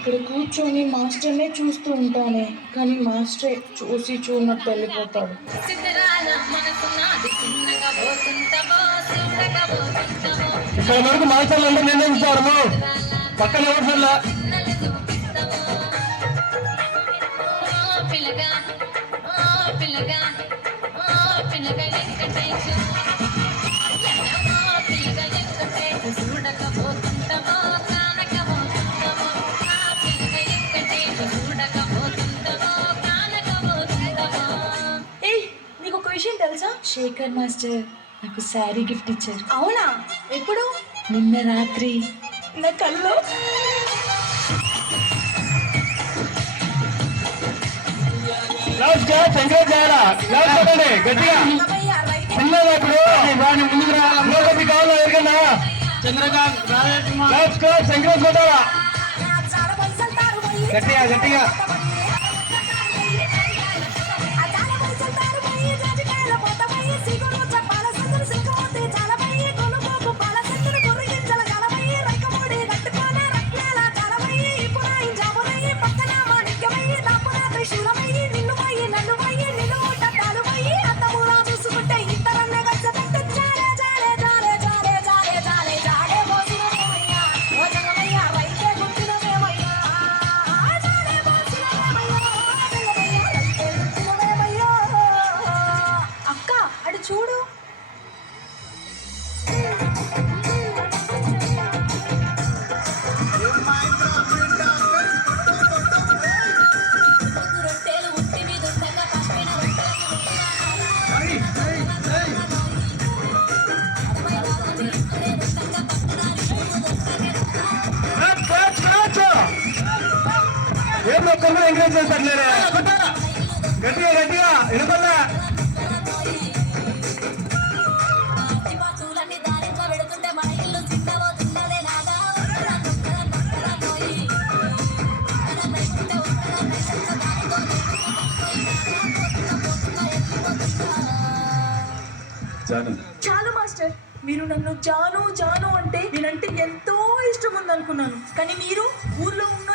అక్కడ కూర్చొని మాస్టర్నే చూస్తూ ఉంటానే, కానీ మాస్టరే చూసి చూడనట్టు వెళ్ళిపోతాడు. ఇక్కడ వరకు మాస్టర్లు అంటే నిర్ణయించారు పక్కన ఎవరు నీకు ఒక విషయం తెలుసా? శేఖర్ మాస్టర్ నాకు శారీ గిఫ్ట్ ఇచ్చారు. అవునా? ఎప్పుడు? నిన్న రాత్రి నా కల్లో. గట్టిగా చిన్నప్పుడు వాడిని ముందుకు రావాలి కావాలి ఎవరికన్నా చంద్రకాంత్ శంకరాజ్ కొట్టాలా గట్టిగా గట్టిగా చూడు. ఏం ఒక్కరిని ఎంకరేజ్ చేస్తారు గట్టిగా గట్టిగా వినపల్లా చాలు మాస్టర్, మీరు నన్ను జాను జాను అంటే నేనంటే ఎంతో ఇష్టం ఉందనుకున్నాను, కానీ మీరు ఊర్లో ఉన్న